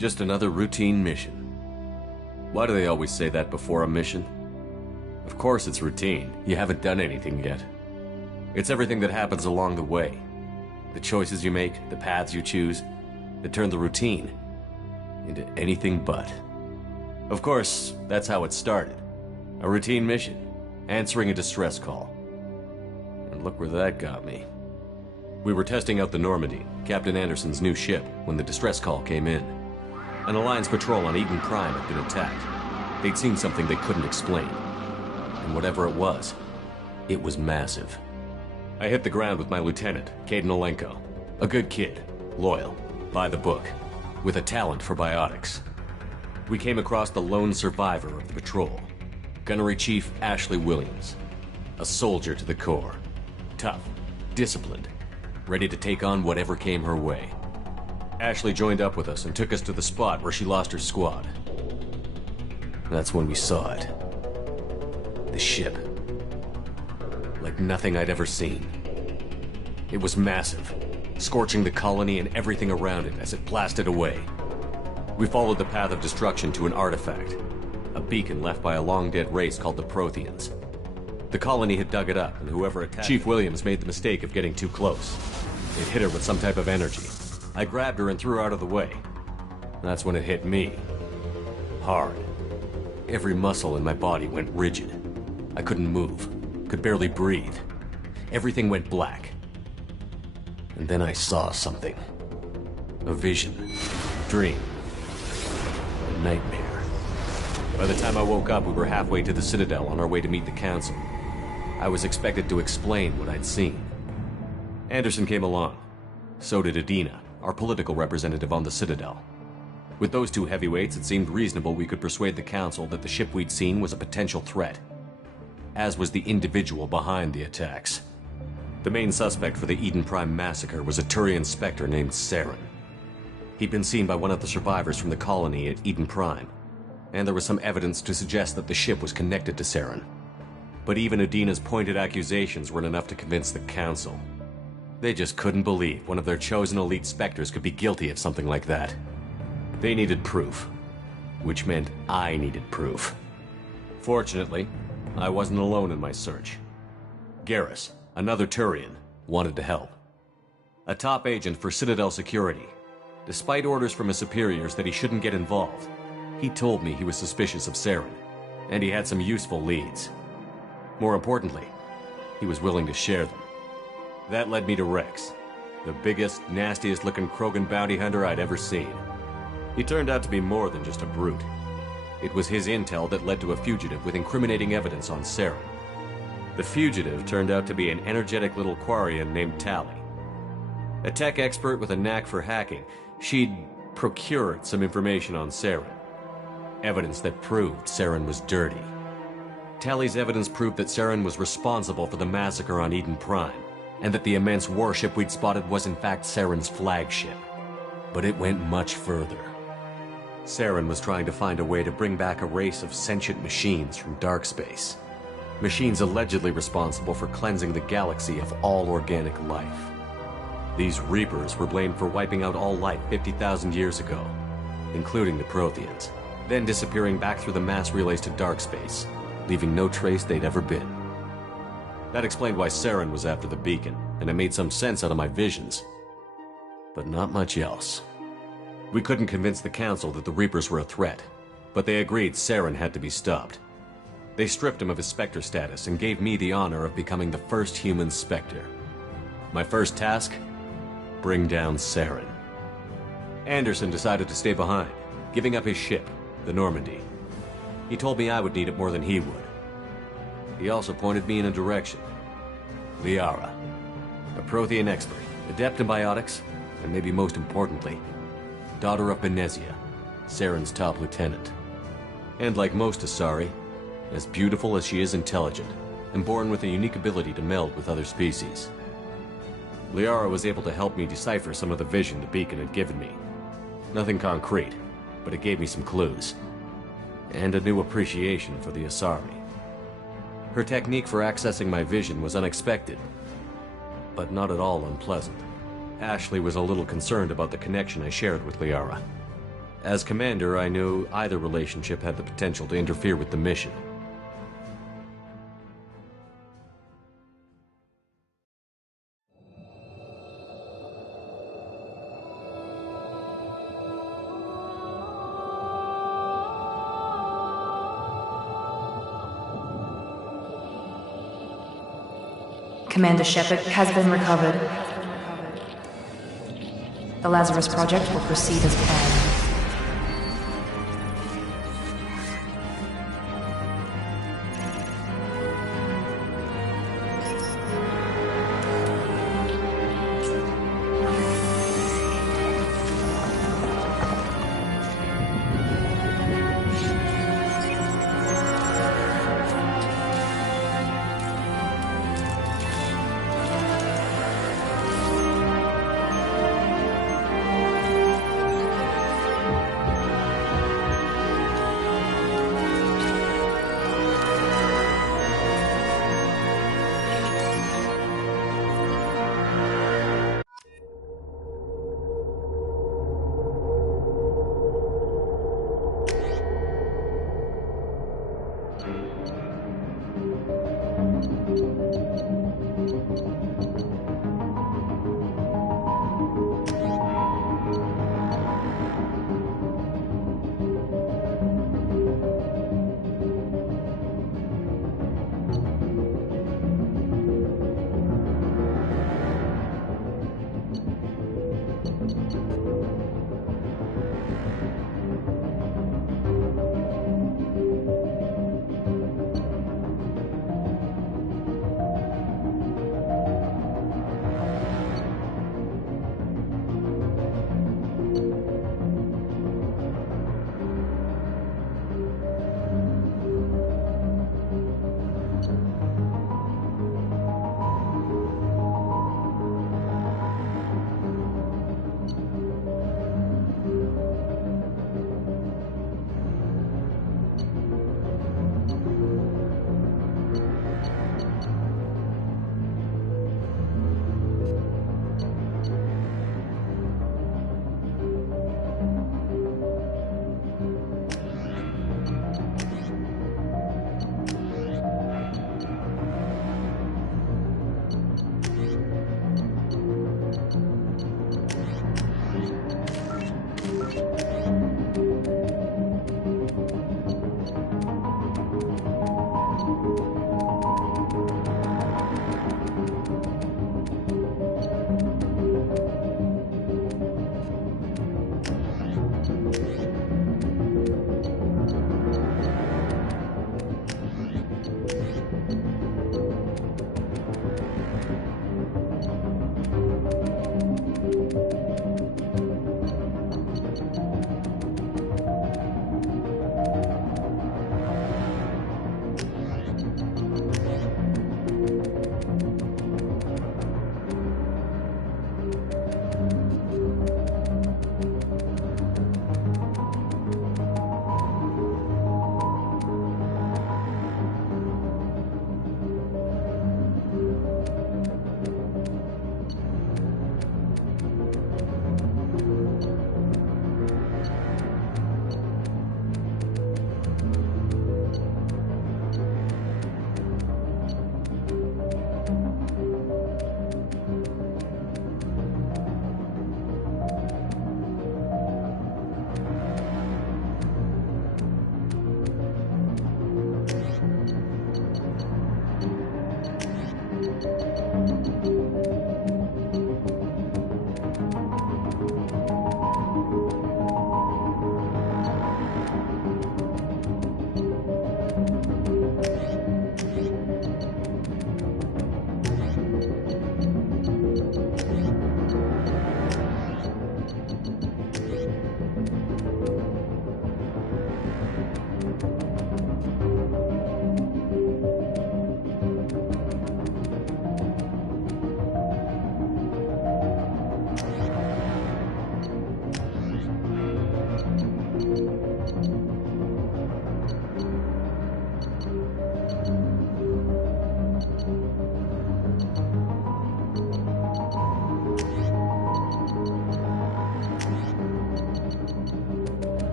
Just another routine mission. Why do they always say that before a mission? Of course it's routine. You haven't done anything yet. It's everything that happens along the way. The choices you make, the paths you choose, that turn the routine into anything but. Of course, that's how it started. A routine mission, answering a distress call. And look where that got me. We were testing out the Normandy, Captain Anderson's new ship, when the distress call came in. An Alliance patrol on Eden Prime had been attacked. They'd seen something they couldn't explain. And whatever it was massive. I hit the ground with my lieutenant, Kaidan Olenko. A good kid, loyal, by the book, with a talent for biotics. We came across the lone survivor of the patrol, Gunnery Chief Ashley Williams. A soldier to the core. Tough, disciplined, ready to take on whatever came her way. Ashley joined up with us and took us to the spot where she lost her squad. That's when we saw it. The ship. Like nothing I'd ever seen. It was massive, scorching the colony and everything around it as it blasted away. We followed the path of destruction to an artifact, a beacon left by a long-dead race called the Protheans. The colony had dug it up, and whoever attacked Chief Williams made the mistake of getting too close. It hit her with some type of energy. I grabbed her and threw her out of the way. That's when it hit me. Hard. Every muscle in my body went rigid. I couldn't move, could barely breathe. Everything went black. And then I saw something. A vision. Dream. A nightmare. By the time I woke up, we were halfway to the Citadel on our way to meet the Council. I was expected to explain what I'd seen. Anderson came along. So did Adina, our political representative on the Citadel. With those two heavyweights, it seemed reasonable we could persuade the Council that the ship we'd seen was a potential threat, as was the individual behind the attacks. The main suspect for the Eden Prime massacre was a Turian Spectre named Saren. He'd been seen by one of the survivors from the colony at Eden Prime, and there was some evidence to suggest that the ship was connected to Saren. But even Adina's pointed accusations weren't enough to convince the Council. They just couldn't believe one of their chosen elite Spectres could be guilty of something like that. They needed proof, which meant I needed proof. Fortunately, I wasn't alone in my search. Garrus, another Turian, wanted to help. A top agent for Citadel Security. Despite orders from his superiors that he shouldn't get involved, he told me he was suspicious of Saren, and he had some useful leads. More importantly, he was willing to share them. That led me to Rex, the biggest, nastiest-looking Krogan bounty hunter I'd ever seen. He turned out to be more than just a brute. It was his intel that led to a fugitive with incriminating evidence on Saren. The fugitive turned out to be an energetic little Quarian named Tali. A tech expert with a knack for hacking, she'd procured some information on Saren. Evidence that proved Saren was dirty. Tali's evidence proved that Saren was responsible for the massacre on Eden Prime, and that the immense warship we'd spotted was in fact Saren's flagship. But it went much further. Saren was trying to find a way to bring back a race of sentient machines from dark space. Machines allegedly responsible for cleansing the galaxy of all organic life. These Reapers were blamed for wiping out all life 50,000 years ago, including the Protheans, then disappearing back through the mass relays to dark space, leaving no trace they'd ever been. That explained why Saren was after the beacon, and it made some sense out of my visions. But not much else. We couldn't convince the Council that the Reapers were a threat, but they agreed Saren had to be stopped. They stripped him of his Spectre status and gave me the honor of becoming the first human Spectre. My first task? Bring down Saren. Anderson decided to stay behind, giving up his ship, the Normandy. He told me I would need it more than he would. He also pointed me in a direction. Liara, a Prothean expert, adept in biotics, and maybe most importantly, daughter of Benezia, Saren's top lieutenant. And like most Asari, as beautiful as she is intelligent, and born with a unique ability to meld with other species. Liara was able to help me decipher some of the vision the beacon had given me. Nothing concrete, but it gave me some clues. And a new appreciation for the Asari. Her technique for accessing my vision was unexpected, but not at all unpleasant. Ashley was a little concerned about the connection I shared with Liara. As commander, I knew either relationship had the potential to interfere with the mission. Commander Shepard has been recovered. The Lazarus Project will proceed as planned.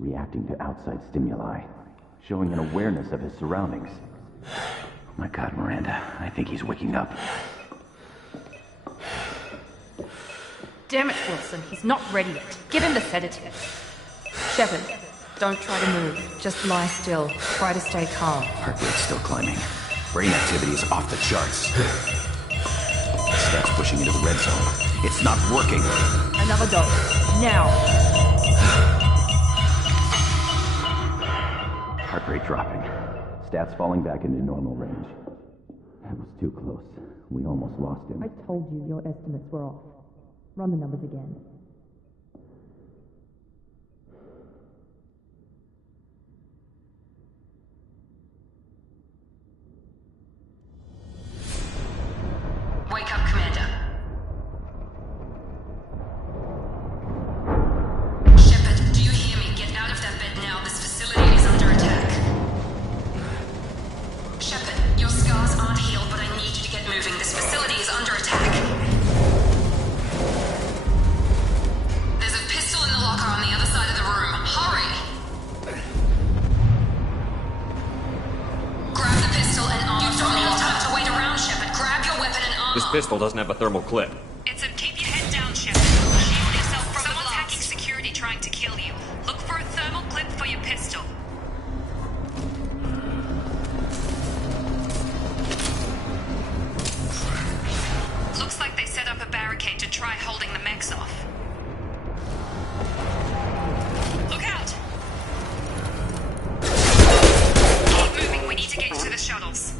reacting to outside stimuli, showing an awareness of his surroundings. My God, Miranda, I think he's waking up. Damn it, Wilson, he's not ready yet. Give him the sedative. Shepard, don't try to move. Just lie still. Try to stay calm. Heart rate's still climbing. Brain activity is off the charts. Stats pushing into the red zone. It's not working. Another dose. Now. Heart rate dropping. Stats falling back into normal range. That was too close. We almost lost him. I told you your estimates were off. Run the numbers again. Wake up, Commander. Shepard, do you hear me? Get out of that bed now. This facility is under attack. Shepard, your scars aren't healed, but I need you to get moving. This facility is under attack. There's a pistol in the locker on the other side of the room. Hurry! Grab the pistol and arm. You don't have time to wait around, Shepard. Grab your weapon and arm. This pistol doesn't have a thermal clip. Keep your head down, Shepard. Shield yourself from the blast. Someone's hacking security trying to kill you. Look for a thermal clip for your pistol. Looks like they set up a barricade to try holding the mechs off. Look out! Keep moving. We need to get you to the shuttles.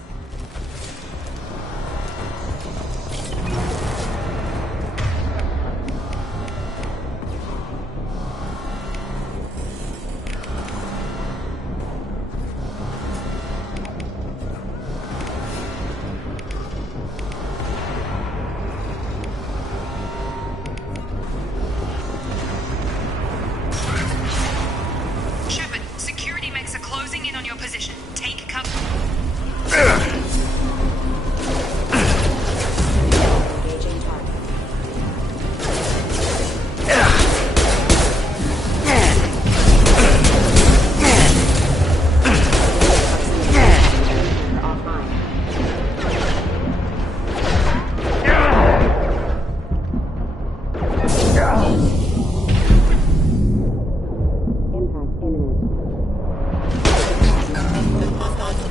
Shepard, security mechs are closing in on your position. Take cover. Engaging target.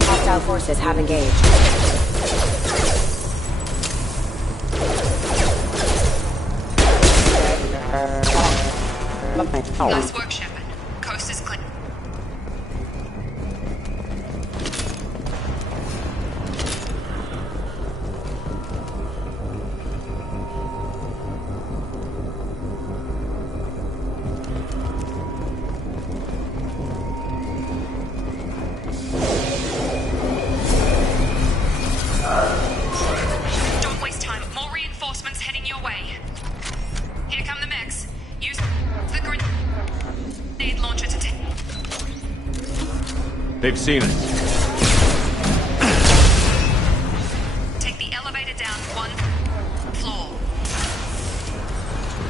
Hostile forces have engaged. Nice work, Shepard. Coast is clear. Don't waste time. More reinforcements heading your way. Here come the mechs. Use the grenade launcher to take. They've seen us. Take the elevator down one floor.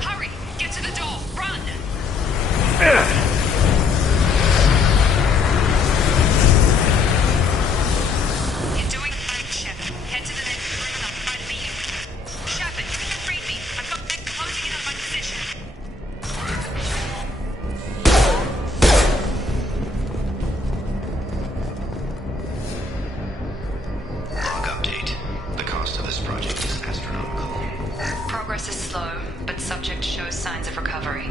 Hurry! Get to the door! Run! You're doing fine, Shepard. Head to the next room and I'll try to meet you. Shepard, you can read me. I've got mech closing in on my position. Log update. The cost of this project is astronomical. Progress is slow, but subject shows signs of recovery.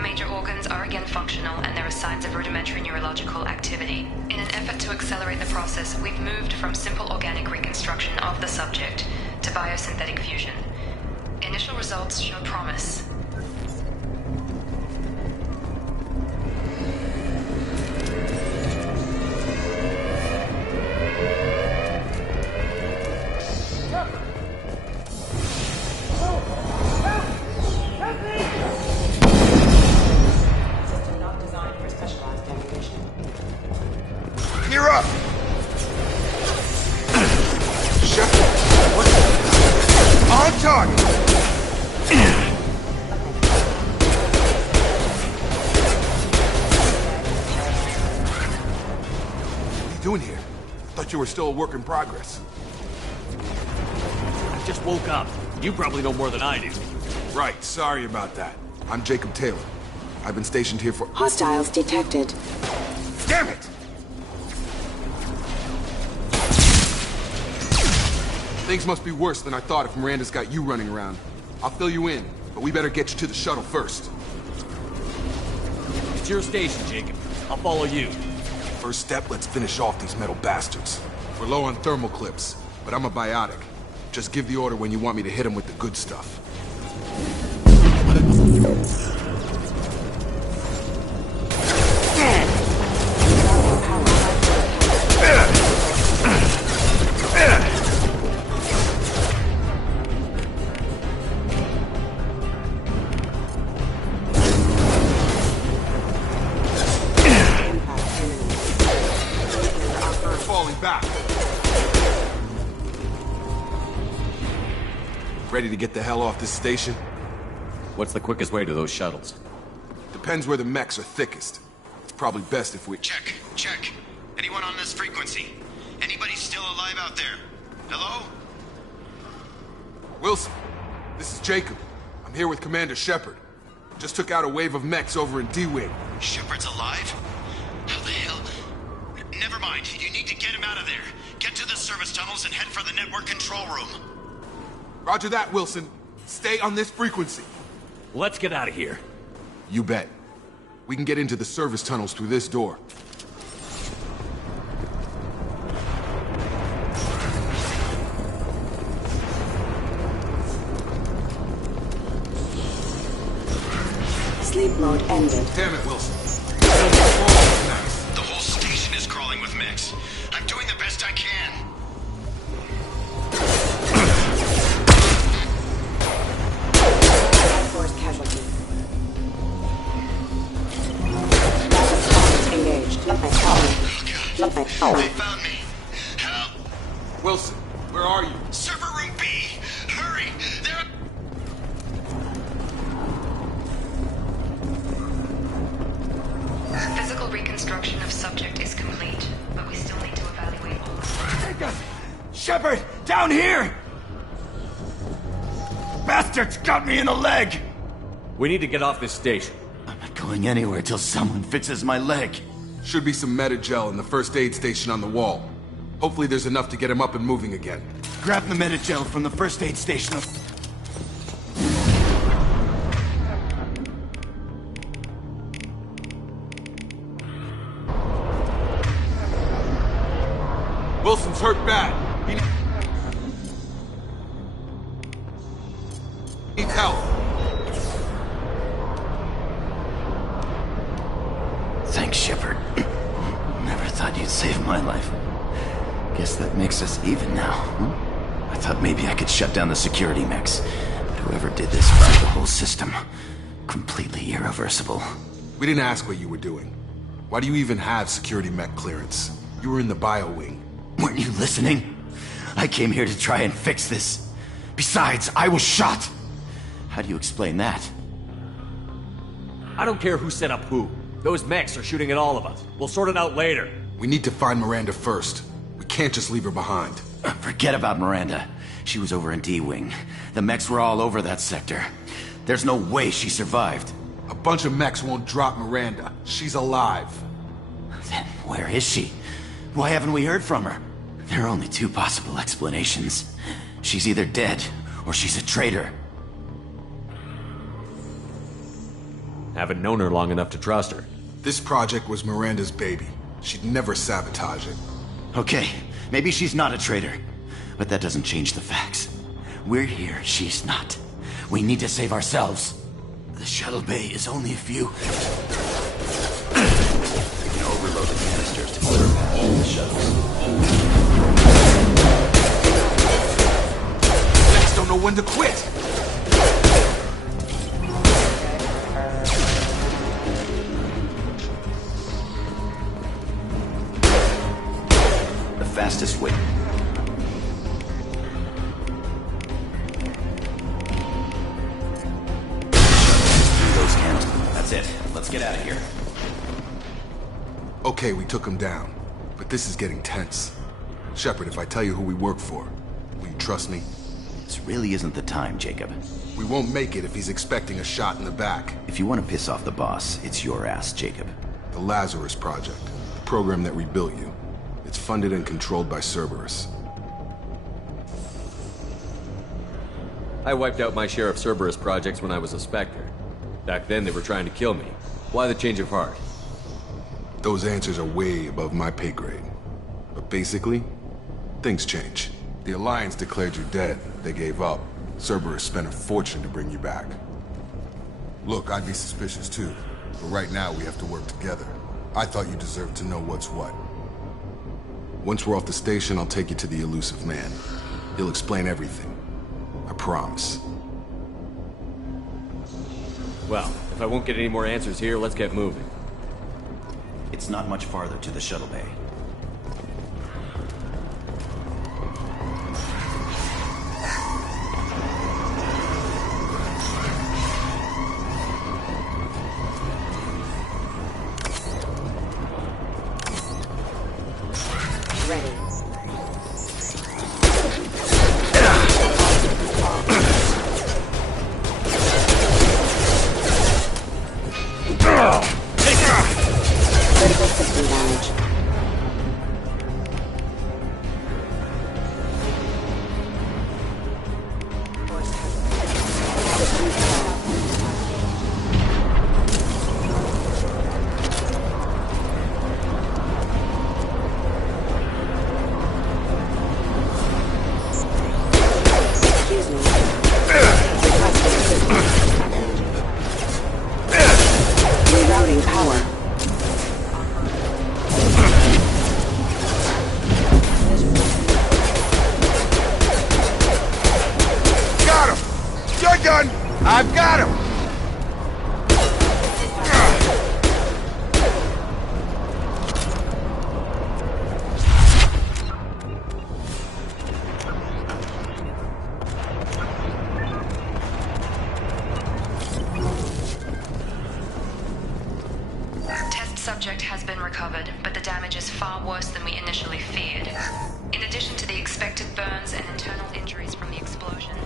Major organs are again functional, and there are signs of rudimentary neurological activity. In an effort to accelerate the process, we've moved from simple organic reconstruction of the subject to biosynthetic fusion. Initial results show promise. System not designed for specialized ammunition. You're up! Shepard! What? On target! you doing here? I thought you were still a work in progress. I just woke up. You probably know more than I do. Right, sorry about that. I'm Jacob Taylor. I've been stationed here for— Hostiles detected. Damn it! Things must be worse than I thought if Miranda's got you running around. I'll fill you in, but we better get you to the shuttle first. It's your station, Jacob. I'll follow you. First step, let's finish off these metal bastards. We're low on thermal clips, but I'm a biotic. Just give the order when you want me to hit them with the good stuff. Ready to get the hell off this station? What's the quickest way to those shuttles? Depends where the mechs are thickest. It's probably best if we— Check. Anyone on this frequency? Anybody still alive out there? Hello? Wilson, this is Jacob. I'm here with Commander Shepard. Just took out a wave of mechs over in D-Wing. Shepard's alive? How the hell? Never mind. You need to get him out of there. Get to the service tunnels and head for the network control room. Roger that, Wilson. Stay on this frequency. Let's get out of here. You bet. We can get into the service tunnels through this door. Sleep mode ended. Damn it, Wilson. The whole station is crawling with mechs. I'm doing the best I can. Force casualty. Engaged. They found me. Help! Wilson, where are you? Server room B! Hurry! They're... Physical reconstruction of subject is complete, but we still need to evaluate all. Shepard! Down here! Bastards got me in the leg! We need to get off this station. I'm not going anywhere till someone fixes my leg. Should be some Medi-gel in the first aid station on the wall. Hopefully there's enough to get him up and moving again. Grab the Medi-gel from the first aid station. Wilson's hurt bad. He needs help. Thanks, Shepard. Never thought you'd save my life. Guess that makes us even now, huh? I thought maybe I could shut down the security mechs, but whoever did this fucked the whole system. Completely irreversible. We didn't ask what you were doing. Why do you even have security mech clearance? You were in the bio wing. Weren't you listening? I came here to try and fix this. Besides, I was shot. How do you explain that? I don't care who set up who. Those mechs are shooting at all of us. We'll sort it out later. We need to find Miranda first. We can't just leave her behind. Forget about Miranda. She was over in D-Wing. The mechs were all over that sector. There's no way she survived. A bunch of mechs won't drop Miranda. She's alive. Then where is she? Why haven't we heard from her? There are only two possible explanations. She's either dead, or she's a traitor. Haven't known her long enough to trust her. This project was Miranda's baby. She'd never sabotage it. Okay, maybe she's not a traitor. But that doesn't change the facts. We're here, she's not. We need to save ourselves. The shuttle bay is only a few... We can overload the canisters to clear a path to the shuttles. Mechs don't know when to quit! The fastest way. Through those canisters. That's it. Let's get out of here. Okay, we took him down. But this is getting tense. Shepard, if I tell you who we work for, will you trust me? This really isn't the time, Jacob. We won't make it if he's expecting a shot in the back. If you want to piss off the boss, it's your ass, Jacob. The Lazarus Project, the program that rebuilt you. It's funded and controlled by Cerberus. I wiped out my share of Cerberus projects when I was a Spectre. Back then they were trying to kill me. Why the change of heart? Those answers are way above my pay grade. But basically, things change. The Alliance declared you dead. They gave up. Cerberus spent a fortune to bring you back. Look, I'd be suspicious too. But right now we have to work together. I thought you deserved to know what's what. Once we're off the station, I'll take you to the Elusive Man. He'll explain everything. I promise. Well, if I won't get any more answers here, let's get moving. It's not much farther to the shuttle bay. Ready. Critical system damage. Excuse me. Requesting assistance. Rerouting power. Got him! You're done! I've got him! Test subject has been recovered, but the damage is far worse than we initially feared. In addition to the expected burns and internal injuries from the explosion,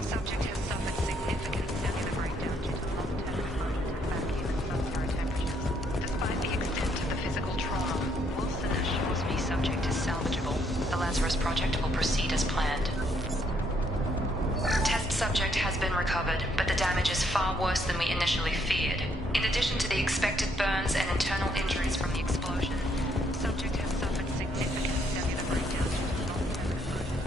subject has suffered significant cellular breakdown due to long-term exposure to vacuum and sub-zero temperatures. Despite the extent of the physical trauma, Wilson assures me subject is salvageable. The Lazarus Project will proceed as planned. Test subject has been recovered, but the damage is far worse than we initially feared. In addition to the expected burns and internal injuries from the explosion, subject has suffered significant cellular breakdown due to long-term exposure.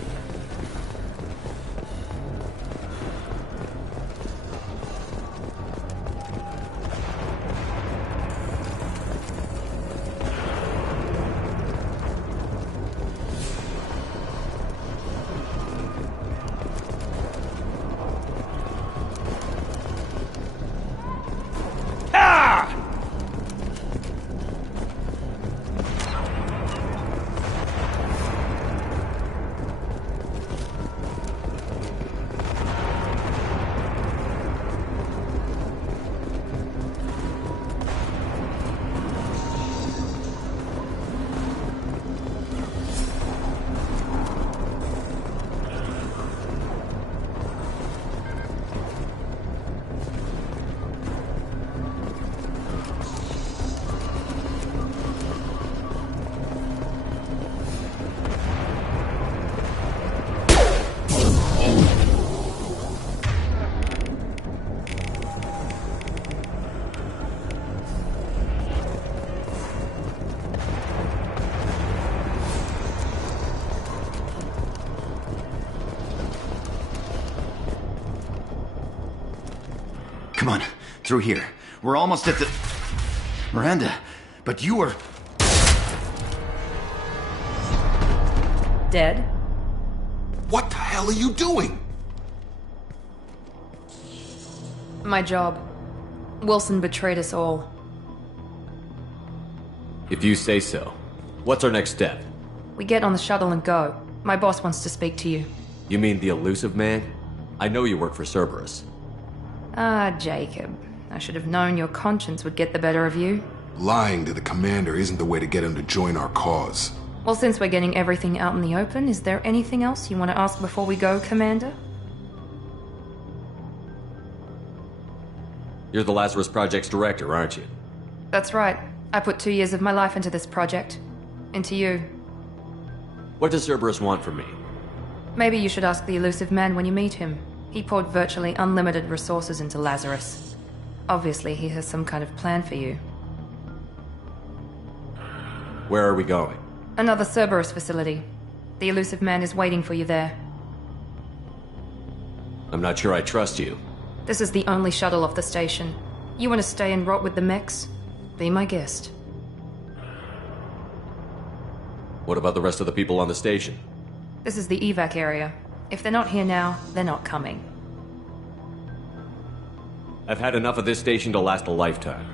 Come on, through here. We're almost at the... Miranda, but you were... Dead? What the hell are you doing? My job. Wilson betrayed us all. If you say so. What's our next step? We get on the shuttle and go. My boss wants to speak to you. You mean the Elusive Man? I know you work for Cerberus. Ah, Jacob. I should have known your conscience would get the better of you. Lying to the commander isn't the way to get him to join our cause. Well, since we're getting everything out in the open, is there anything else you want to ask before we go, Commander? You're the Lazarus Project's director, aren't you? That's right. I put 2 years of my life into this project. Into you. What does Cerberus want from me? Maybe you should ask the Elusive Man when you meet him. He poured virtually unlimited resources into Lazarus. Obviously, he has some kind of plan for you. Where are we going? Another Cerberus facility. The Elusive Man is waiting for you there. I'm not sure I trust you. This is the only shuttle off the station. You want to stay and rot with the mechs? Be my guest. What about the rest of the people on the station? This is the evac area. If they're not here now, they're not coming. I've had enough of this station to last a lifetime.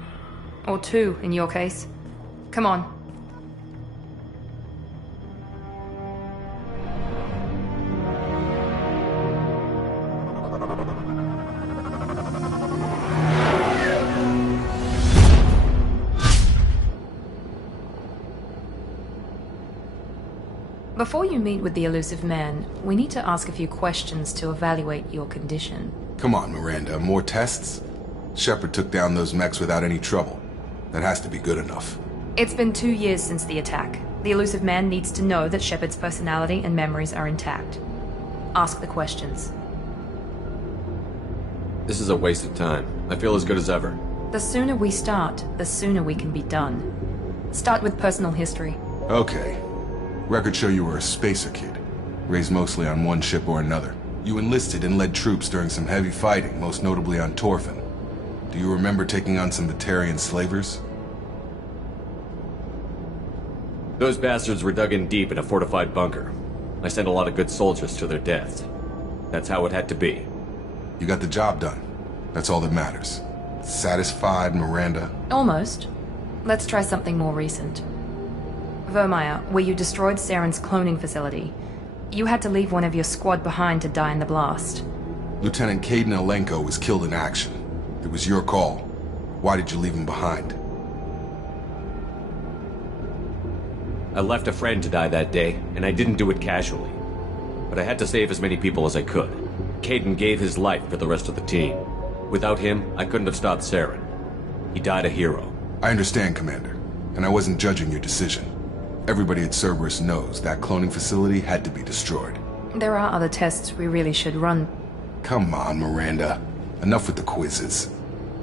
Or 2, in your case. Come on. Before you meet with the Elusive Man, we need to ask a few questions to evaluate your condition. Come on, Miranda, more tests? Shepard took down those mechs without any trouble. That has to be good enough. It's been 2 years since the attack. The Elusive Man needs to know that Shepard's personality and memories are intact. Ask the questions. This is a waste of time. I feel as good as ever. The sooner we start, the sooner we can be done. Start with personal history. Okay. Records show you were a spacer kid, raised mostly on one ship or another. You enlisted and led troops during some heavy fighting, most notably on Torfin. Do you remember taking on some Batarian slavers? Those bastards were dug in deep in a fortified bunker. I sent a lot of good soldiers to their deaths. That's how it had to be. You got the job done. That's all that matters. Satisfied, Miranda? Almost. Let's try something more recent. Vermeer, where you destroyed Saren's cloning facility. You had to leave one of your squad behind to die in the blast. Lieutenant Kaidan Alenko was killed in action. It was your call. Why did you leave him behind? I left a friend to die that day, and I didn't do it casually. But I had to save as many people as I could. Kaidan gave his life for the rest of the team. Without him, I couldn't have stopped Saren. He died a hero. I understand, Commander, and I wasn't judging your decision. Everybody at Cerberus knows that cloning facility had to be destroyed. There are other tests we really should run. Come on, Miranda. Enough with the quizzes.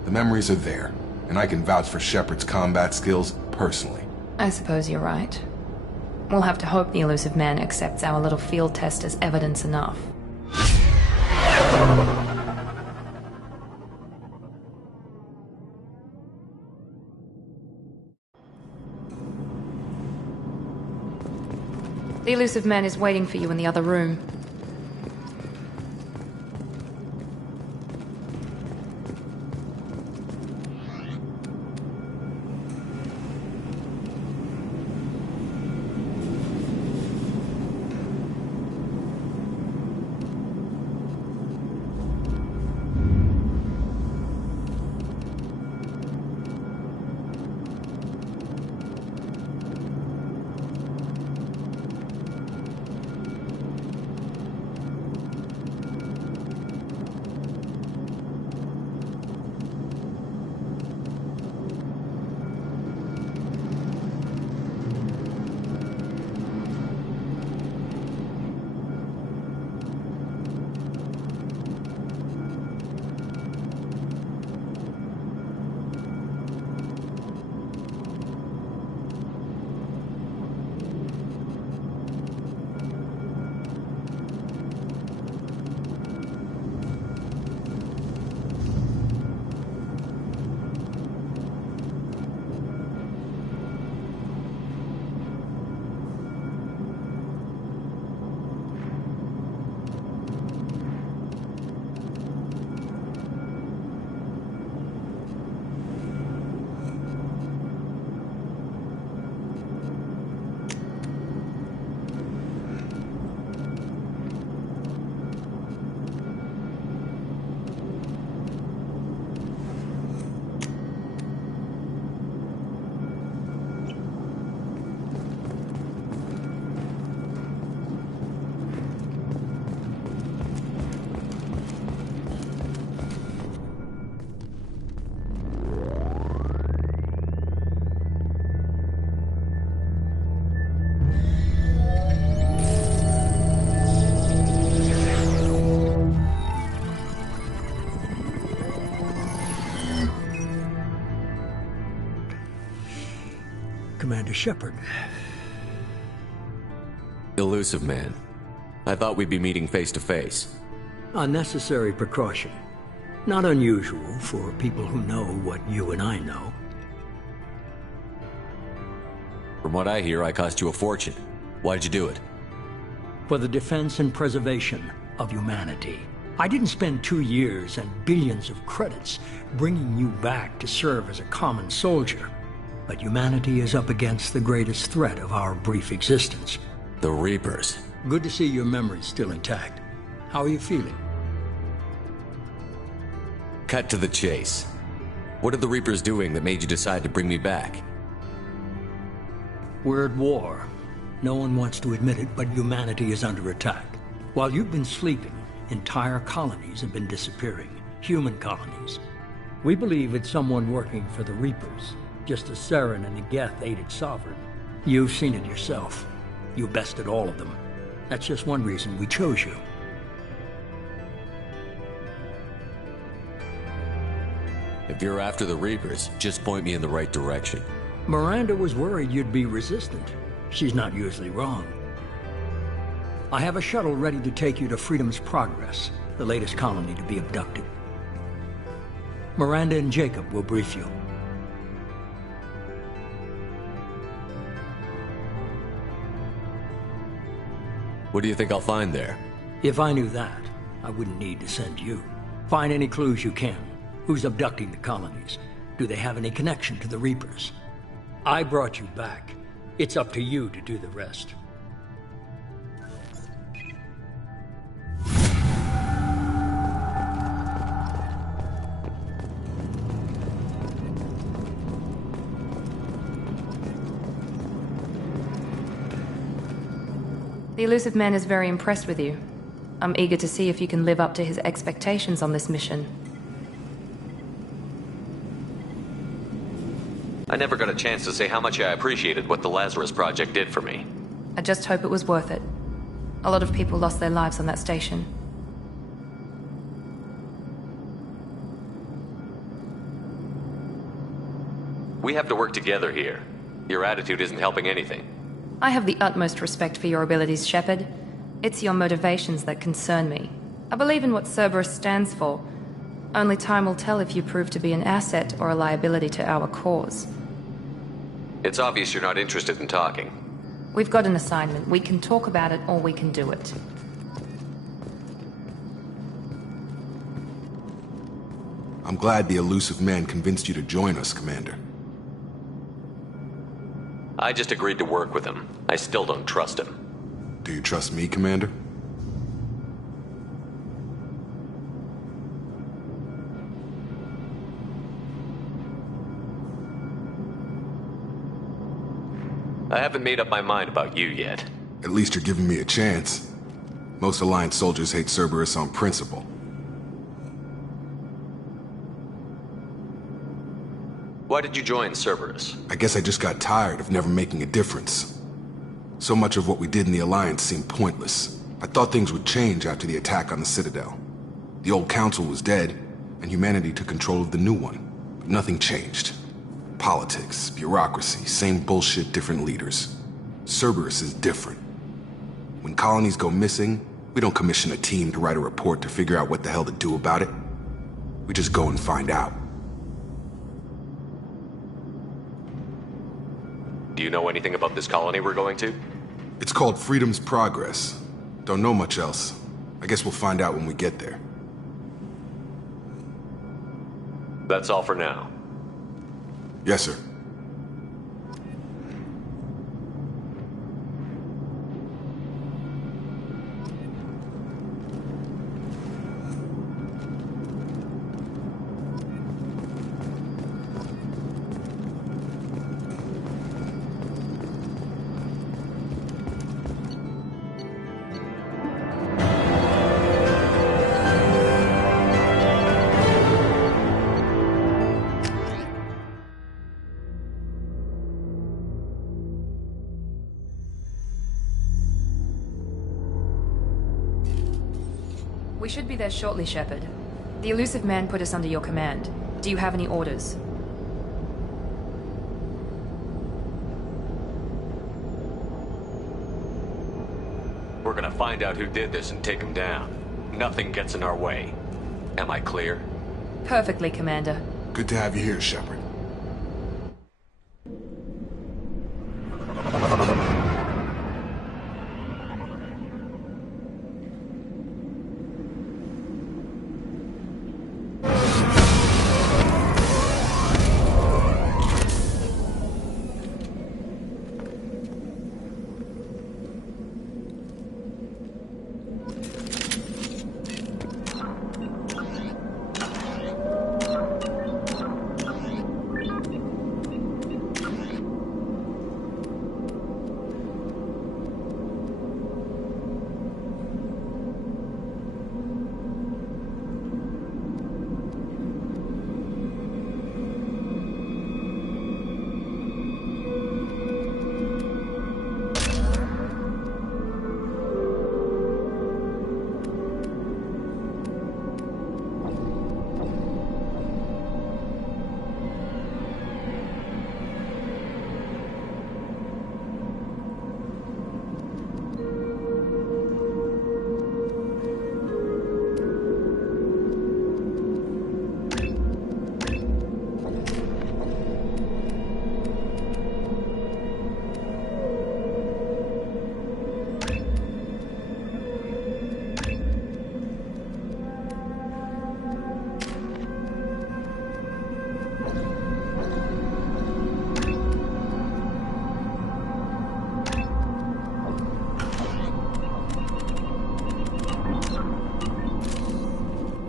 The memories are there, and I can vouch for Shepard's combat skills personally. I suppose you're right. We'll have to hope the Elusive Man accepts our little field test as evidence enough. The Elusive Man is waiting for you in the other room. Shepard. Elusive Man. I thought we'd be meeting face to face. A necessary precaution. Not unusual for people who know what you and I know. From what I hear, I cost you a fortune. Why'd you do it? For the defense and preservation of humanity. I didn't spend 2 years and billions of credits bringing you back to serve as a common soldier. But humanity is up against the greatest threat of our brief existence. The Reapers. Good to see your memory's still intact. How are you feeling? Cut to the chase. What are the Reapers doing that made you decide to bring me back? We're at war. No one wants to admit it, but humanity is under attack. While you've been sleeping, entire colonies have been disappearing. Human colonies. We believe it's someone working for the Reapers, just as Saren and the Geth aided Sovereign. You've seen it yourself. You bested all of them. That's just one reason we chose you. If you're after the Reapers, just point me in the right direction. Miranda was worried you'd be resistant. She's not usually wrong. I have a shuttle ready to take you to Freedom's Progress, the latest colony to be abducted. Miranda and Jacob will brief you. What do you think I'll find there? If I knew that, I wouldn't need to send you. Find any clues you can. Who's abducting the colonies? Do they have any connection to the Reapers? I brought you back. It's up to you to do the rest. The Elusive Man is very impressed with you. I'm eager to see if you can live up to his expectations on this mission. I never got a chance to say how much I appreciated what the Lazarus Project did for me. I just hope it was worth it. A lot of people lost their lives on that station. We have to work together here. Your attitude isn't helping anything. I have the utmost respect for your abilities, Shepard. It's your motivations that concern me. I believe in what Cerberus stands for. Only time will tell if you prove to be an asset or a liability to our cause. It's obvious you're not interested in talking. We've got an assignment. We can talk about it or we can do it. I'm glad the Elusive Man convinced you to join us, Commander. I just agreed to work with him. I still don't trust him. Do you trust me, Commander? I haven't made up my mind about you yet. At least you're giving me a chance. Most Alliance soldiers hate Cerberus on principle. Why did you join Cerberus? I guess I just got tired of never making a difference. So much of what we did in the Alliance seemed pointless. I thought things would change after the attack on the Citadel. The old council was dead, and humanity took control of the new one. But nothing changed. Politics, bureaucracy, same bullshit, different leaders. Cerberus is different. When colonies go missing, we don't commission a team to write a report to figure out what the hell to do about it. We just go and find out. Do you know anything about this colony we're going to? It's called Freedom's Progress. Don't know much else. I guess we'll find out when we get there. That's all for now. Yes, sir. We should be there shortly, Shepard. The Elusive Man put us under your command. Do you have any orders? We're gonna find out who did this and take him down. Nothing gets in our way. Am I clear? Perfectly, Commander. Good to have you here, Shepard.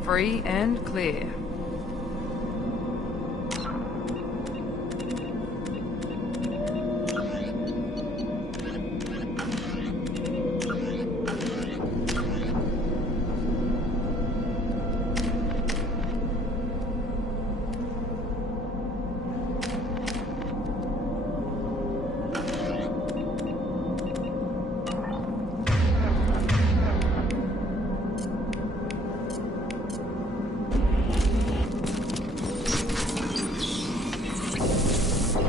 Free and clear.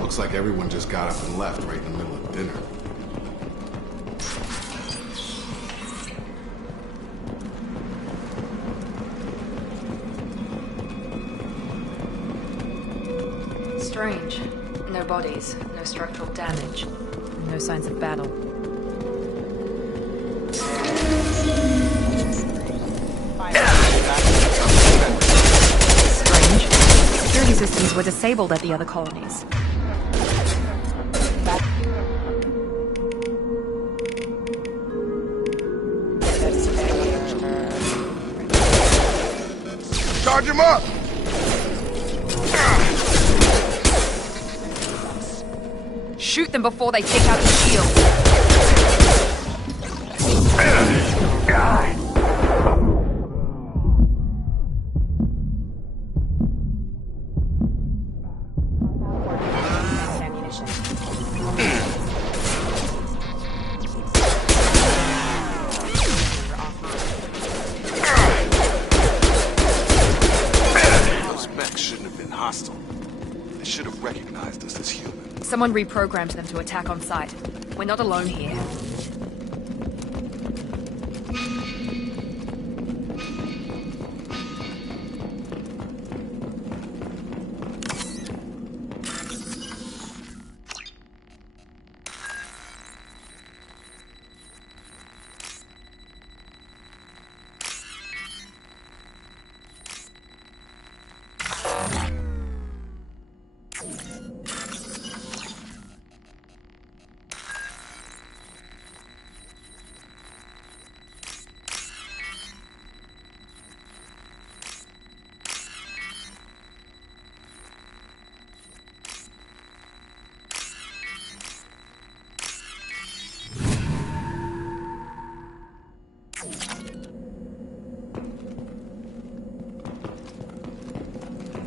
Looks like everyone just got up and left right in the middle of dinner. Strange. No bodies, no structural damage, no signs of battle. Strange. Security systems were disabled at the other colonies. Charge him up! Shoot them before they take out the shield. Those mechs shouldn't have been hostile. They should have recognized us as human. Someone reprogrammed them to attack on sight. We're not alone here.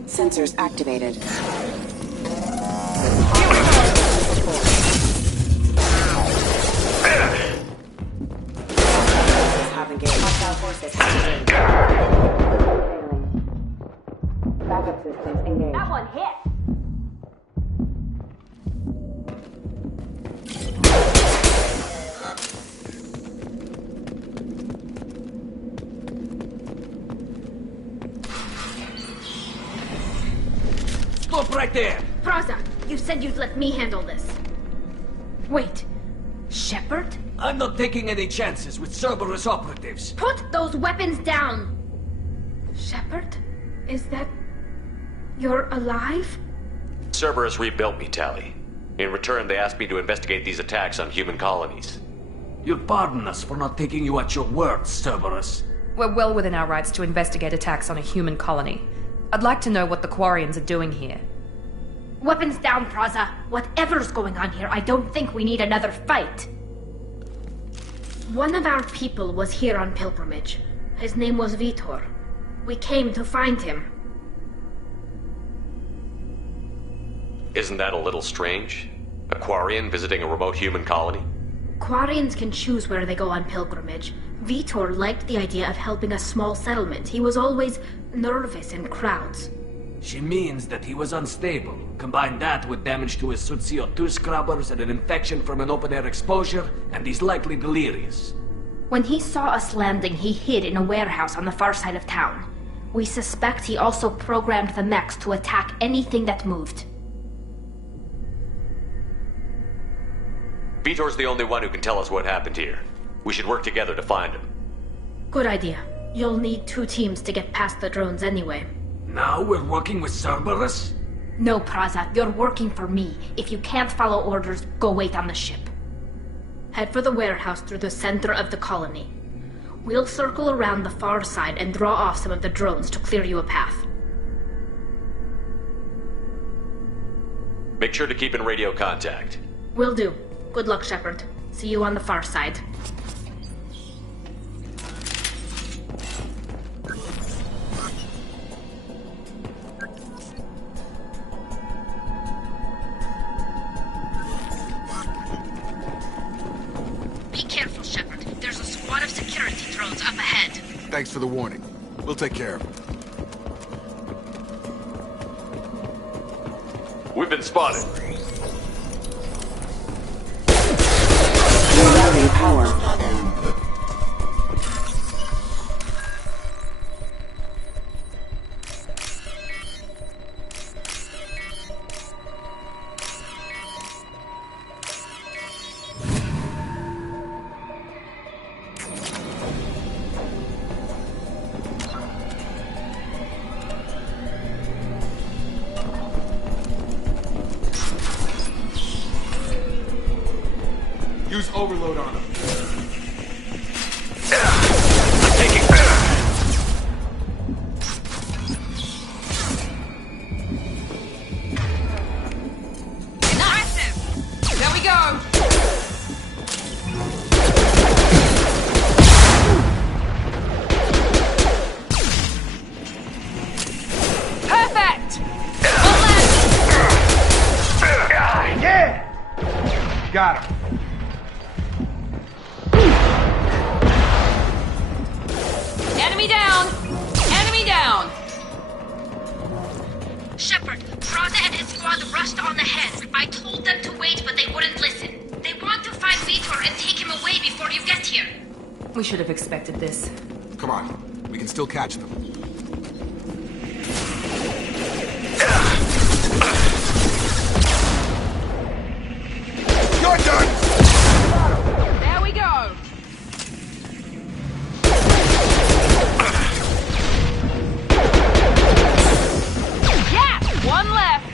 Sensors activated. Have engaged. Hostile forces activated. Backup systems engaged. That one hit! right there! Praza, you said you'd let me handle this. Wait, Shepard? I'm not taking any chances with Cerberus operatives. Put those weapons down! Shepard? Is that... you're alive? Cerberus rebuilt me, Tali. In return, they asked me to investigate these attacks on human colonies. You'll pardon us for not taking you at your word, Cerberus. We're well within our rights to investigate attacks on a human colony. I'd like to know what the Quarians are doing here. Weapons down, Praza. Whatever's going on here, I don't think we need another fight. One of our people was here on pilgrimage. His name was Vitor. We came to find him. Isn't that a little strange? A Quarian visiting a remote human colony? Quarians can choose where they go on pilgrimage. Vitor liked the idea of helping a small settlement. He was always nervous in crowds. She means that he was unstable. Combine that with damage to his suit CO2 scrubbers and an infection from an open-air exposure, and he's likely delirious. When he saw us landing, he hid in a warehouse on the far side of town. We suspect he also programmed the mechs to attack anything that moved. Vitor's the only one who can tell us what happened here. We should work together to find him. Good idea. You'll need 2 teams to get past the drones anyway. Now we're working with Cerberus? No, Praza, you're working for me. If you can't follow orders, go wait on the ship. Head for the warehouse through the center of the colony. We'll circle around the far side and draw off some of the drones to clear you a path. Make sure to keep in radio contact. Will do. Good luck, Shepard. See you on the far side. Be careful, Shepard. There's a squad of security drones up ahead. Thanks for the warning. We'll take care of him. We've been spotted. Rerouting power. Use overload on him. Impressive! There we go! Perfect! One left! Yeah! Got him. Enemy down! Enemy down! Shepard, Praza and his squad rushed on ahead. I told them to wait, but they wouldn't listen. They want to find Vitor and take him away before you get here. We should have expected this. Come on. We can still catch them. You're done! There we go! Yeah! One left!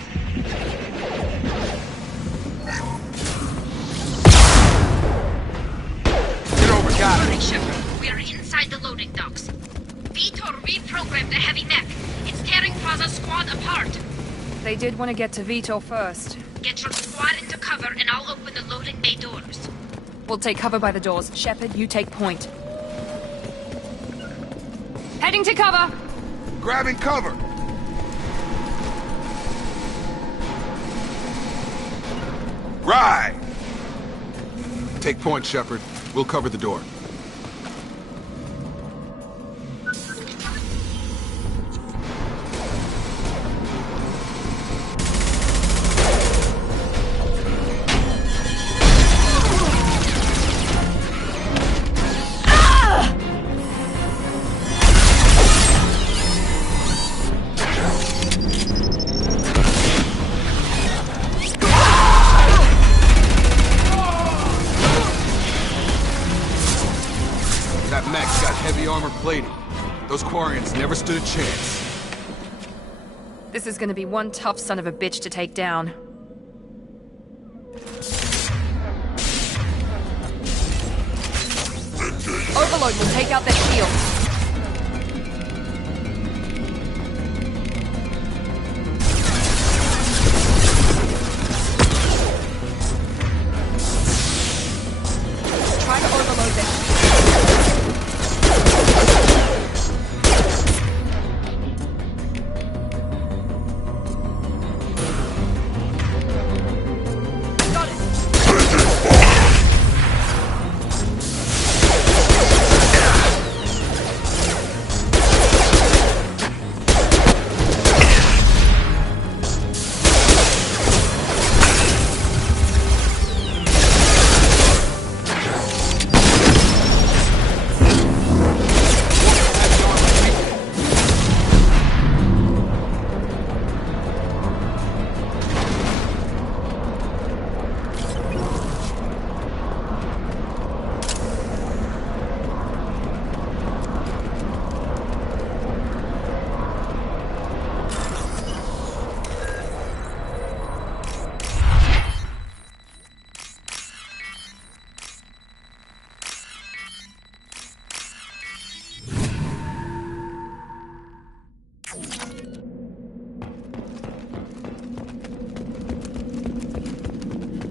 Get over, got Hurry, it. Shepard. We are inside the loading docks. Vitor reprogrammed the heavy mech. It's tearing Praza's squad apart. They did want to get to Vitor first. Get your squad into cover and I'll open the loading bay doors. We'll take cover by the doors. Shepard, you take point. Heading to cover! Grabbing cover. Right. Take point, Shepard. We'll cover the door. mech's got heavy armor plating. Those Quarians never stood a chance. This is gonna be one tough son of a bitch to take down. Overload will take out their shields. Try to overload their shields.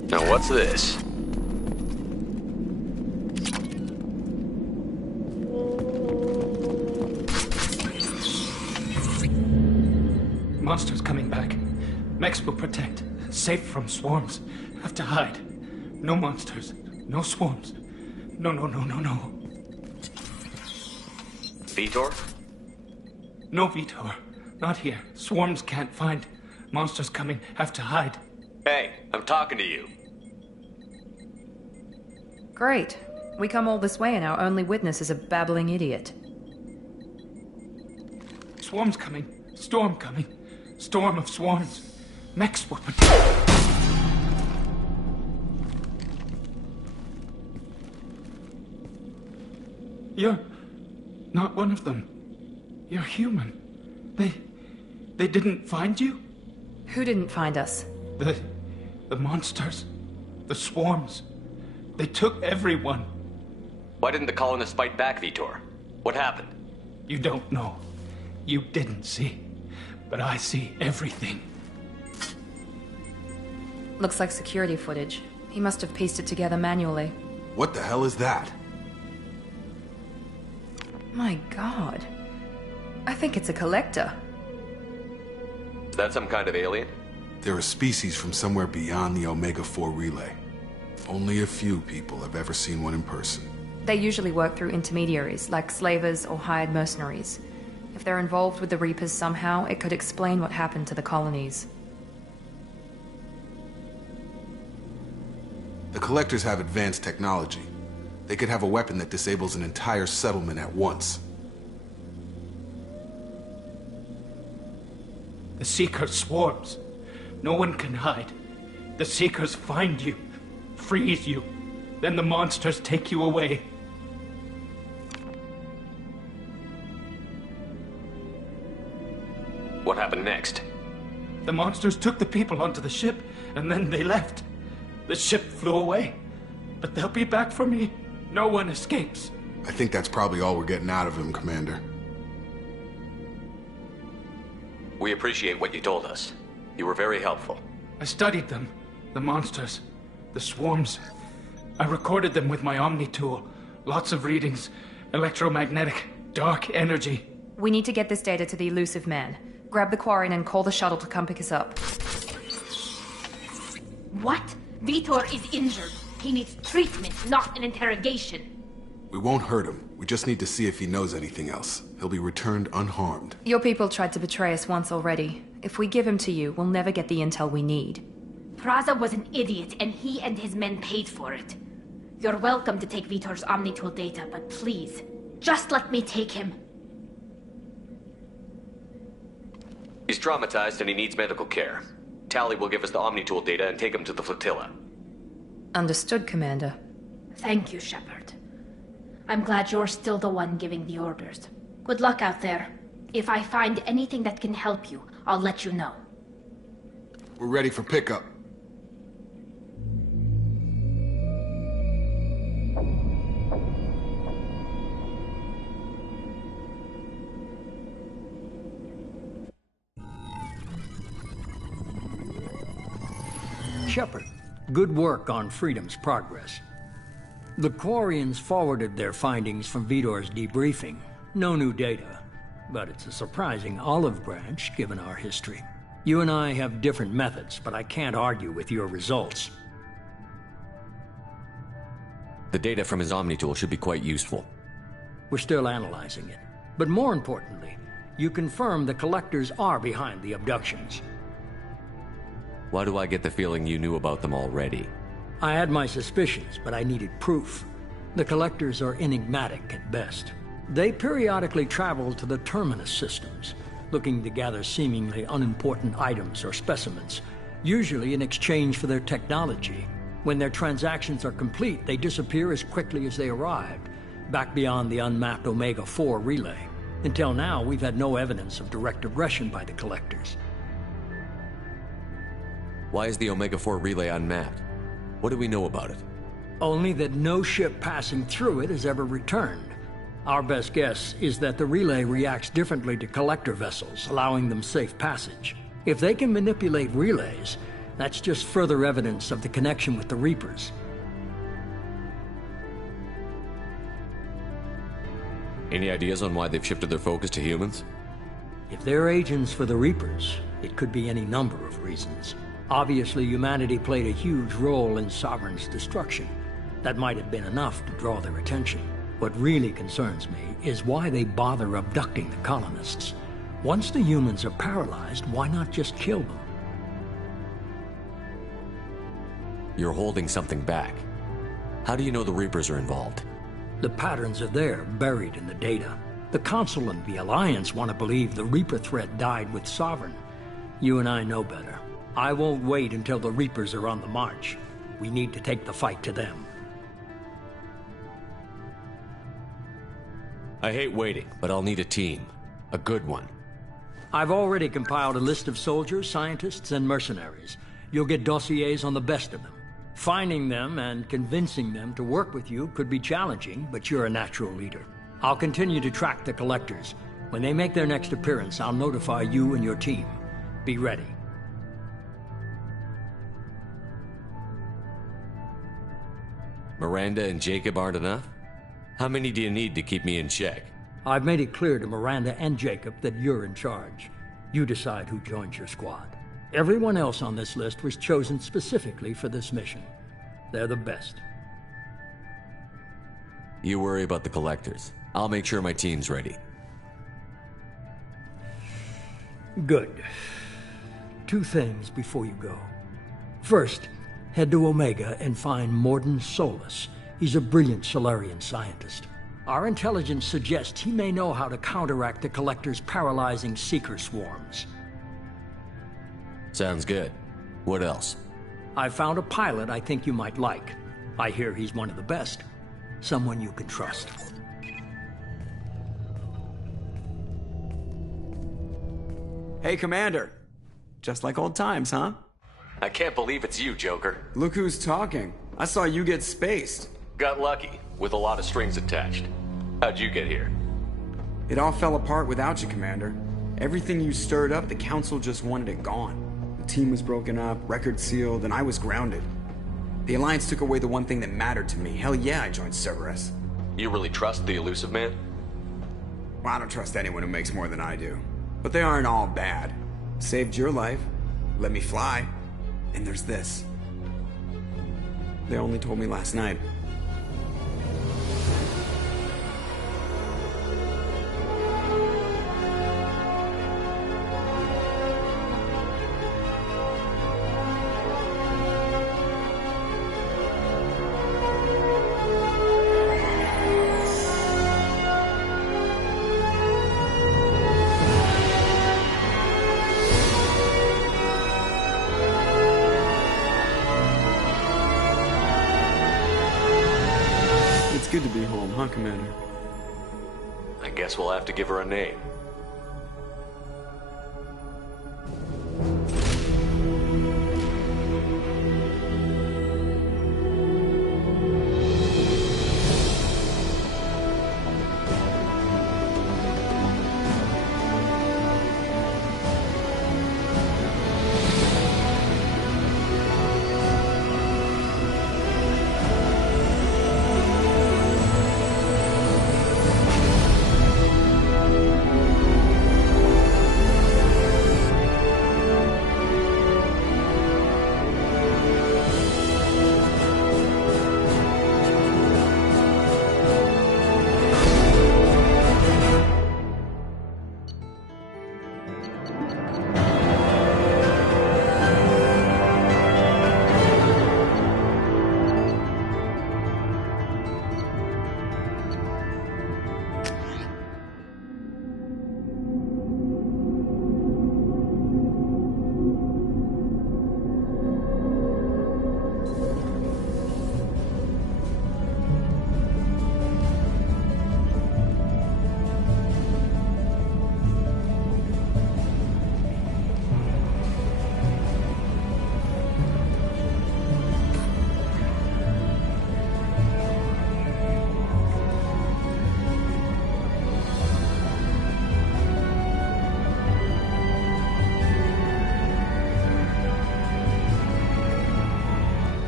Now what's this? Monsters coming back. Mechs will protect. Safe from swarms. Have to hide. No monsters. No swarms. No. Vitor? No Vitor. Not here. Swarms can't find. Monsters coming. Have to hide. Hey, I'm talking to you. Great. We come all this way and our only witness is a babbling idiot. Swarms coming. Storm coming. Storm of swarms. Mechs will You're not one of them. You're human. They didn't find you? Who didn't find us? The monsters. The swarms. They took everyone. Why didn't the colonists fight back, Vitor? What happened? You don't know. You didn't see. But I see everything. Looks like security footage. He must have pieced it together manually. What the hell is that? My god. I think it's a collector. Is that some kind of alien? They're a species from somewhere beyond the Omega-4 relay. Only a few people have ever seen one in person. They usually work through intermediaries, like slavers or hired mercenaries. If they're involved with the Reapers somehow, it could explain what happened to the colonies. The Collectors have advanced technology. They could have a weapon that disables an entire settlement at once. The Seeker swarms. No one can hide. The Seekers find you, freeze you, then the monsters take you away. What happened next? The monsters took the people onto the ship, and then they left. The ship flew away. But they'll be back for me. No one escapes. I think that's probably all we're getting out of him, Commander. We appreciate what you told us. You were very helpful. I studied them. The monsters. The swarms. I recorded them with my Omni tool. Lots of readings. Electromagnetic. Dark energy. We need to get this data to the Elusive Man. Grab the Quarian and call the shuttle to come pick us up. What? Vitor is injured. He needs treatment, not an interrogation. We won't hurt him. We just need to see if he knows anything else. He'll be returned unharmed. Your people tried to betray us once already. If we give him to you, we'll never get the intel we need. Praza was an idiot, and he and his men paid for it. You're welcome to take Vitor's Omnitool data, but please, just let me take him. He's traumatized and he needs medical care. Tali will give us the Omnitool data and take him to the flotilla. Understood, Commander. Thank you, Shepard. I'm glad you're still the one giving the orders. Good luck out there. If I find anything that can help you, I'll let you know. We're ready for pickup. Shepard, good work on Freedom's progress. The Quarians forwarded their findings from Vidor's debriefing. No new data, but it's a surprising olive branch given our history. You and I have different methods, but I can't argue with your results. The data from his Omni tool should be quite useful. We're still analyzing it. But more importantly, you confirm the Collectors are behind the abductions. Why do I get the feeling you knew about them already? I had my suspicions, but I needed proof. The Collectors are enigmatic at best. They periodically travel to the Terminus systems, looking to gather seemingly unimportant items or specimens, usually in exchange for their technology. When their transactions are complete, they disappear as quickly as they arrived, back beyond the unmapped Omega-4 relay. Until now, we've had no evidence of direct aggression by the Collectors. Why is the Omega-4 relay unmapped? What do we know about it? Only that no ship passing through it has ever returned. Our best guess is that the relay reacts differently to Collector vessels, allowing them safe passage. If they can manipulate relays, that's just further evidence of the connection with the Reapers. Any ideas on why they've shifted their focus to humans? If they're agents for the Reapers, it could be any number of reasons. Obviously, humanity played a huge role in Sovereign's destruction. That might have been enough to draw their attention. What really concerns me is why they bother abducting the colonists. Once the humans are paralyzed, why not just kill them? You're holding something back. How do you know the Reapers are involved? The patterns are there, buried in the data. The Council and the Alliance want to believe the Reaper threat died with Sovereign. You and I know better. I won't wait until the Reapers are on the march. We need to take the fight to them. I hate waiting, but I'll need a team. A good one. I've already compiled a list of soldiers, scientists, and mercenaries. You'll get dossiers on the best of them. Finding them and convincing them to work with you could be challenging, but you're a natural leader. I'll continue to track the Collectors. When they make their next appearance, I'll notify you and your team. Be ready. Miranda and Jacob aren't enough? How many do you need to keep me in check? I've made it clear to Miranda and Jacob that you're in charge. You decide who joins your squad. Everyone else on this list was chosen specifically for this mission. They're the best. You worry about the Collectors. I'll make sure my team's ready. Good. 2 things before you go. First, head to Omega and find Mordin Solus. He's a brilliant Solarian scientist. Our intelligence suggests he may know how to counteract the Collector's paralyzing Seeker swarms. Sounds good. What else? I found a pilot I think you might like. I hear he's one of the best. Someone you can trust. Hey, Commander. Just like old times, huh? I can't believe it's you, Joker. Look who's talking. I saw you get spaced. Got lucky, with a lot of strings attached. How'd you get here? It all fell apart without you, Commander. Everything you stirred up, the Council just wanted it gone. The team was broken up, record sealed, and I was grounded. The Alliance took away the one thing that mattered to me. Hell yeah, I joined Cerberus. You really trust the Illusive Man? Well, I don't trust anyone who makes more than I do. But they aren't all bad. Saved your life, let me fly, and there's this. They only told me last night. good to be home, huh, Commander? I guess we'll have to give her a name.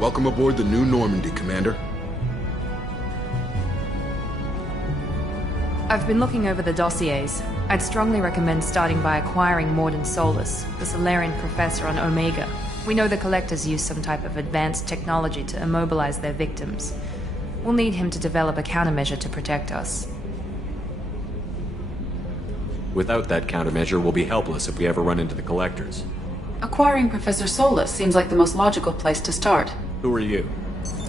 Welcome aboard the New Normandy, Commander. I've been looking over the dossiers. I'd strongly recommend starting by acquiring Mordin Solus, the Solarian professor on Omega. We know the Collectors use some type of advanced technology to immobilize their victims. We'll need him to develop a countermeasure to protect us. Without that countermeasure, we'll be helpless if we ever run into the Collectors. Acquiring Professor Solus seems like the most logical place to start. Who are you?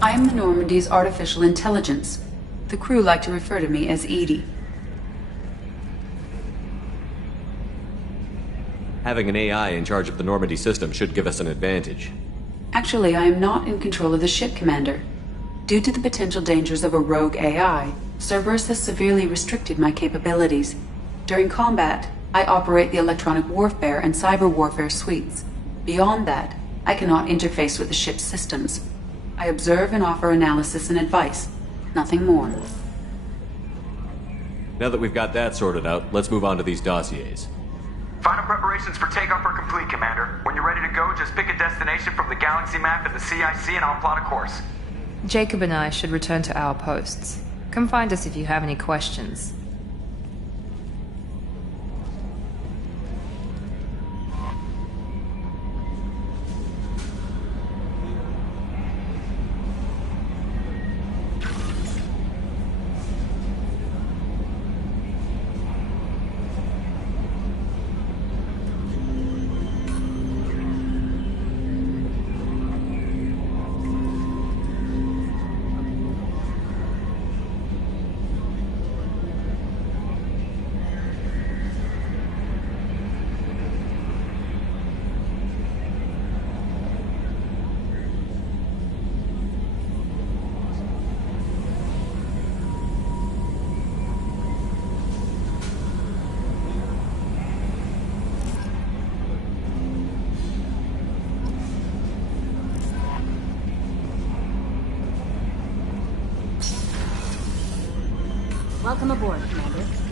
I am the Normandy's artificial intelligence. The crew like to refer to me as EDI. Having an AI in charge of the Normandy system should give us an advantage. Actually, I am not in control of the ship, Commander. Due to the potential dangers of a rogue AI, Cerberus has severely restricted my capabilities. During combat, I operate the electronic warfare and cyber warfare suites. Beyond that, I cannot interface with the ship's systems. I observe and offer analysis and advice. Nothing more. Now that we've got that sorted out, let's move on to these dossiers. Final preparations for takeoff are complete, Commander. When you're ready to go, just pick a destination from the galaxy map in the CIC and I'll plot a course. Jacob and I should return to our posts. Come find us if you have any questions. Welcome aboard, Commander.